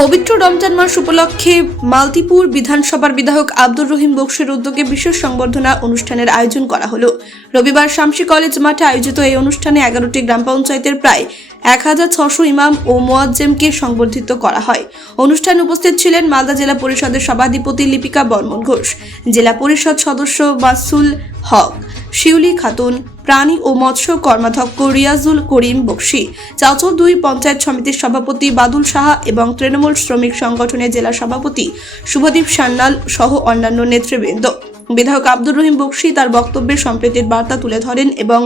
পবিত্র রমজান মাস উপলক্ষে মালতিপুর বিধানসভার বিধায়ক আব্দুর রহিম বক্সের উদ্যোগে বিশেষ সংবর্ধনা অনুষ্ঠানের আয়োজন করা হলো। রবিবার শামসি কলেজ মাঠে আয়োজিত এই অনুষ্ঠানে এগারোটি গ্রাম পঞ্চায়েতের প্রায় এক হাজার ছশো ইমাম ও মোয়াজ্জেমকে সংবর্ধিত করা হয়। অনুষ্ঠানে উপস্থিত ছিলেন মালদা জেলা পরিষদের সভাধিপতি লিপিকা বর্মন ঘোষ, জেলা পরিষদ সদস্য মাসুল হক, শিউলি খাতুন প্রাণী ও মৎস্য কর্মাধ্যক্ষ রিয়াজুল করিম বক্সি চাচল দুই পঞ্চায়েত সমিতির সভাপতি বাদুল সাহা এবং তৃণমূল শ্রমিক সংগঠনের জেলা সভাপতি শুভদীপ সান্যাল সহ অন্যান্য নেতৃবৃন্দ। বিধায়ক আব্দুর রহিম বক্সি তার বক্তব্যে সম্প্রীতির বার্তা তুলে ধরেন এবং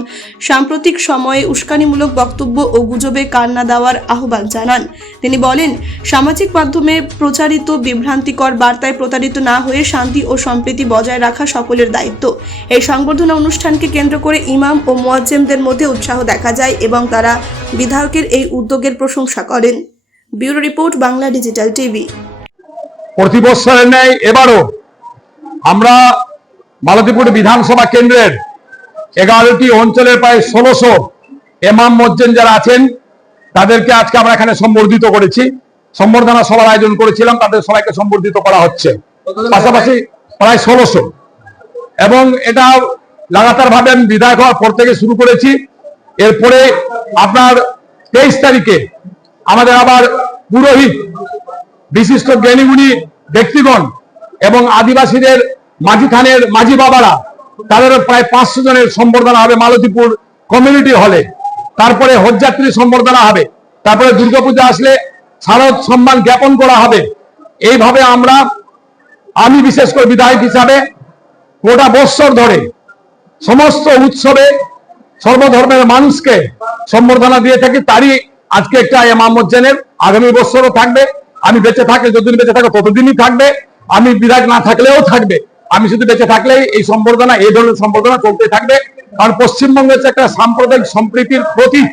সাম্প্রতিক সময়ে উস্কানিমূলক বক্তব্য ও গুজবে কান না দেওয়ার আহ্বান জানান। তিনি বলেন, সামাজিক মাধ্যমে প্রচারিত বিভ্রান্তিকর বার্তায় প্রতারিত না হয়ে শান্তি ও সম্প্রীতি বজায় রাখা সকলের দায়িত্ব। এই সংবর্ধনা অনুষ্ঠানকে কেন্দ্র করে ইমাম ও মোয়াজ্জেমদের মধ্যে উৎসাহ দেখা যায় এবং তারা বিধায়কের এই উদ্যোগের প্রশংসা করেন। Bureau report, Bangla digital TV. প্রতি বছরের ন্যায় এবারও আমরা মালতীপুর বিধানসভা কেন্দ্রের এগারোটি অঞ্চলের প্রায় ষোলোশো এমাম মজ্জেন যারা আছেন তাদেরকে আজকে আমরা এখানে সম্বর্ধিত করেছি। সম্বর্ধনা সভার আয়োজন করেছিলাম তাদের সবাইকে সম্বর্ধিত করা হচ্ছে। পাশাপাশি প্রায় ষোলোশো। এবং এটা লাগাতার ভাবে আমি বিধায়ক হওয়ার পর থেকে শুরু করেছি। এরপরে আপনার তেইশ তারিখে আমাদের আবার পুরোহিত বিশিষ্ট জ্ঞানীগুণী ব্যক্তিগণ এবং আদিবাসীদের মাঝি থানের মাঝি বাবারা, তাদের প্রায় পাঁচশো জনের সম্বর্ধনা হবে মালতীপুর কমিউনিটি হলে তারপরে হজযাত্রী সম্বর্ধনা হবে। তারপরে দুর্গাপূজা আসলে শারদ সম্মান জ্ঞাপন করা হবে। এইভাবে আমরা, আমি বিশেষ করে বিধায়ক হিসাবে গোটা বৎসর ধরে সমস্ত উৎসবে সর্বধর্মের মানুষকে সম্বর্ধনা দিয়ে থাকি, তারই আজকে একটা মোহাম্মদ আগামী বছরও থাকবে। আমি বেঁচে থাকলে, যতদিন বেঁচে থাকবে ততদিনই থাকবে। আমি বিধায়ক না থাকলেও থাকবে। আমি শুধু বেঁচে থাকলেই এই সম্বর্ধনা, এই ধরনের সম্বর্ধনা চলতে থাকবে। কারণ পশ্চিমবঙ্গ হচ্ছে একটা সাম্প্রদায়িক সম্প্রীতির প্রতীক।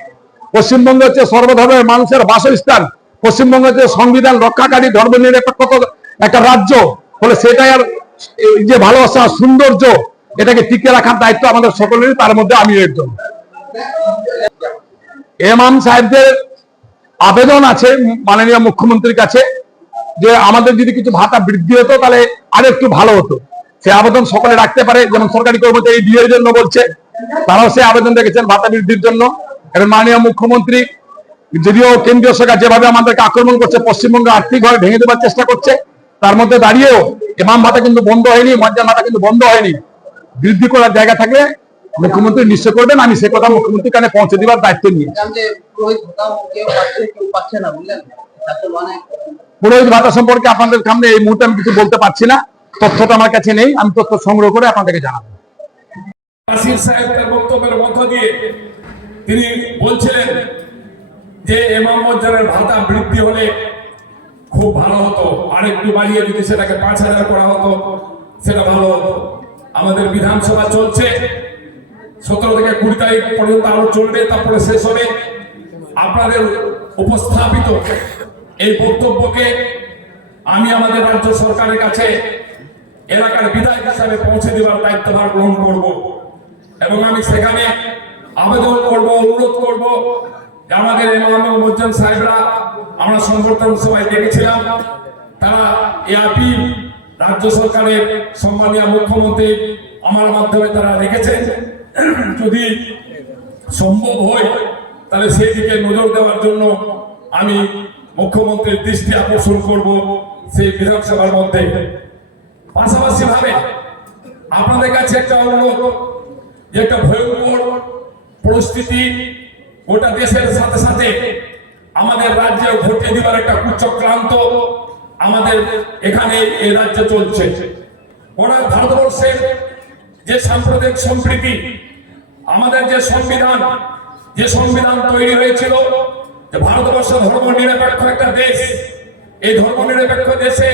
পশ্চিমবঙ্গ হচ্ছে সর্বধর্মের মানুষের বাসস্থান। পশ্চিমবঙ্গ হচ্ছে সংবিধান রক্ষাকারী ধর্ম নিরপেক্ষ একটা রাজ্য। ফলে সেটাই আর যে ভালোবাসা, সৌন্দর্য, এটাকে টিকে রাখার দায়িত্ব আমাদের সকলেরই, তার মধ্যে আমি একজন। এমাম সাহেবদের আবেদন আছে মাননীয় মুখ্যমন্ত্রীর কাছে যে আমাদের যদি কিছু ভাতা বৃদ্ধি হতো, তাহলে আরেকটু ভালো হতো। সে আবেদন সকলে রাখতে পারে যেমন সরকারি কর্মচারী বিয়ের জন্য বলছে তারাও সে আবেদন রেখেছেন ভাতা বৃদ্ধির জন্য। এবং মাননীয় মুখ্যমন্ত্রী যদিও কেন্দ্রীয় সরকার যেভাবে আমাদেরকে আক্রমণ করছে পশ্চিমবঙ্গে আর্থিকভাবে ভেঙে দেওয়ার চেষ্টা করছে তার মধ্যে দাঁড়িয়েও এমাম ভাতা কিন্তু বন্ধ হয়নি মজ্জা ভাতা কিন্তু বন্ধ হয়নি। বৃদ্ধি করার জায়গা থাকলে মুখ্যমন্ত্রী নিশ্চয় করবেন আমি সে কথা মুখ্যমন্ত্রীর কানে পৌঁছে দেওয়ার দায়িত্ব নিয়েছি। বললাম যে পুরোহিত ভাতা কেউ পাচ্ছে কেউ পাচ্ছে না বুঝলেন? তাতে মানে পুরোহিত ভাতা সম্পর্কে আপনাদের সামনে এই মুহূর্তে আমি কিছু বলতে পারছি না। তথ্যটা আমার কাছে নেই, আমি তথ্য সংগ্রহ করে আপনাদেরকে জানাব। নাসির বক্তব্যের মধ্য দিয়ে তিনি বলছিলেন যে, এমাম মজ্জারের ভাতা বৃদ্ধি হলে খুব ভালো হতো। আর একটু বাড়িয়ে যদি সেটাকে পাঁচ হাজার করা হতো, সেটা ভালো হতো। আমাদের বিধানসভা চলছে, সতেরো থেকে কুড়ি তারিখ পর্যন্ত আরও চলবে, তারপরে শেষ হবে। আপনাদের উপস্থাপিত এই বক্তব্যকে আমি আমাদের রাজ্য সরকারের কাছে এলাকার বিধায়ক হিসাবে পৌঁছে দেওয়ার দায়িত্বভার গ্রহণ করব। এবং আমি সেখানে আবেদন করব, অনুরোধ করব আমাদের মজ্জান সাহেবরা, আমরা সংবর্ধন সভায় দেখেছিলাম, তারা এই আপিল রাজ্য সরকারের সম্মানীয় মুখ্যমন্ত্রী আমার মাধ্যমে তারা রেখেছেন। যদি সম্ভব হয়, তাহলে সেই দিকে নজর দেওয়ার জন্য আমি মুখ্যমন্ত্রীর দৃষ্টি আকর্ষণ করব সেই বিধানসভার মধ্যে। পাশাপাশি ভাবে আপনাদের কাছে একটা অনুরোধ যে একটা ভয়ঙ্কর পরিস্থিতি গোটা দেশের সাথে সাথে আমাদের রাজ্যে ঘটে দিবার একটা কুচক্রান্ত আমাদের এখানে এই রাজ্যে চলছে। গোটা ভারতবর্ষের যে সাম্প্রদায়িক সম্প্রীতি, আমাদের যে সংবিধান যে সংবিধান তৈরি হয়েছিল যে ভারতবর্ষ ধর্ম নিরপেক্ষ একটা দেশ, এই ধর্ম নিরপেক্ষ দেশে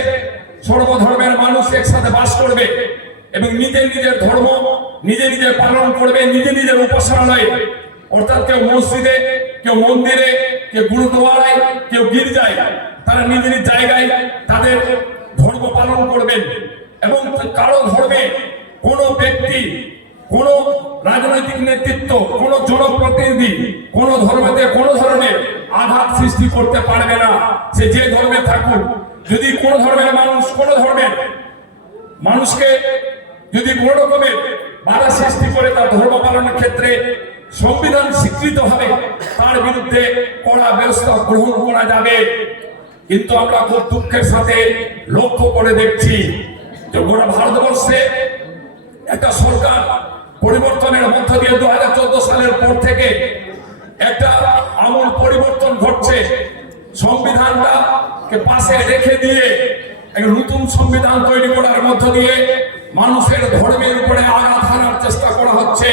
সর্বধর্মের মানুষ একসাথে বাস করবে এবং নিজের নিজের ধর্ম, নিজে নিজে পালন করবে, নিজে নিজের উপাসনালয়ে। অর্থাৎ কেউ মসজিদে, কেউ মন্দিরে, কেউ গুরুদুয়ারায়, কেউ গির্জায়, তারা নিজ নিজ জায়গায় তাদের ধর্ম পালন করবেন। এবং কারও ধর্মে কোনো ব্যক্তি, কোন রাজনৈতিক নেতৃত্ব, কোন জনপ্রতিনিধি, কোন ধর্মেতে কোন ধরনের আঘাত সৃষ্টি করতে পারবে না। সে যে ধর্মে থাকুক যদি কোন ধর্মের মানুষ, কোন ধর্মের মানুষকে যদি কোন রকমের বাধা সৃষ্টি করে তার ধর্ম পালনের ক্ষেত্রে সংবিধান স্বীকৃত হবে, তার বিরুদ্ধে কড়া ব্যবস্থা গ্রহণ করা যাবে। কিন্তু আমরা খুব দুঃখের সাথে লক্ষ্য করে দেখছি যে গোটা ভারতবর্ষে একটা সরকার পরিবর্তনের মধ্য দিয়ে দু হাজার চোদ্দ সালের পর থেকে একটা আমূল পরিবর্তন ঘটছে। সংবিধানটাকে পাশে রেখে দিয়ে একটা নতুন সংবিধান তৈরি করার মধ্য দিয়ে মানুষের ধর্মের উপরে আঘাত হানার চেষ্টা করা হচ্ছে।